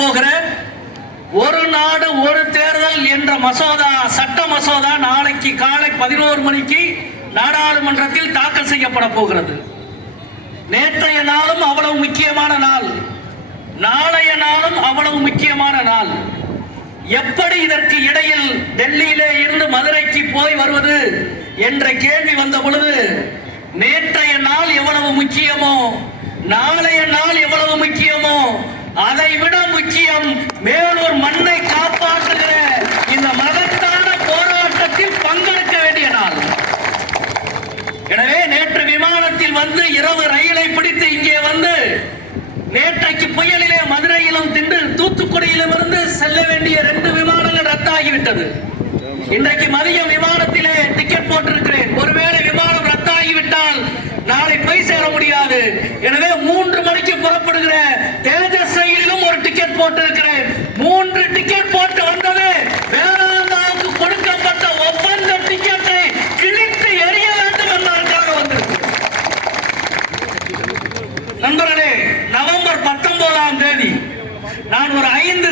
போகிற ஒரு நாடு ஒரு தேர்தல் என்ற மசோதா, சட்ட மசோதா நாளைக்கு காலை 11 மணிக்கு நாடாளுமன்றத்தில் தாக்கல் செய்யப்பட போகிறது. நேற்றைய நாளும் அவ்வளவு முக்கியமான நாள், நாளைய நாளும் அவ்வளவு முக்கியமான நாள். எப்படி இதற்கு இடையில் டெல்லியிலே இருந்து மதுரைக்கு போய் வருவது என்ற கேள்வி வந்த பொழுது நேற்றைய நாள் எவ்வளவு முக்கியமோ நாளைய நாள் எவ்வளவு முக்கியமோ அதை விட முக்கியம் மேலூர் மண்ணை காப்பாற்றுகிற இந்த மகத்தான போராட்டத்தில் பங்கெடுக்க வேண்டிய நாள். எனவே நேற்று விமானத்தில் வந்து இரவு ரயிலை பிடித்து இங்கே வந்து நேற்றைக்கு புயலிலே மதுரையிலும் தூத்துக்குடியிலும் இருந்து செல்ல வேண்டிய 2 விமானங்கள் ரத்தாகிவிட்டது. இன்றைக்கு மதியம் விமானத்திலே டிக்கெட் போட்டிருக்கிறேன். ஒருவேளை விமானம் ரத்தாகிவிட்டால் நாளை போய் சேர முடியாது. எனவே 3 மணிக்கு புறப்படுகிற தேஜஸ் ரயிலிலும் ஒரு டிக்கெட் போட்டிருக்கிறேன். 3 டிக்கெட் போட்டு வந்தது வேதாந்தாவுக்கு கொடுக்கப்பட்ட ஒப்பந்த டிக்கெட்டை கிழித்து எறிய வேண்டும் என்பதற்காக வந்திருக்கு. நண்பர்களே, நவம்பர் 19ஆம் தேதி நான் ஒரு 5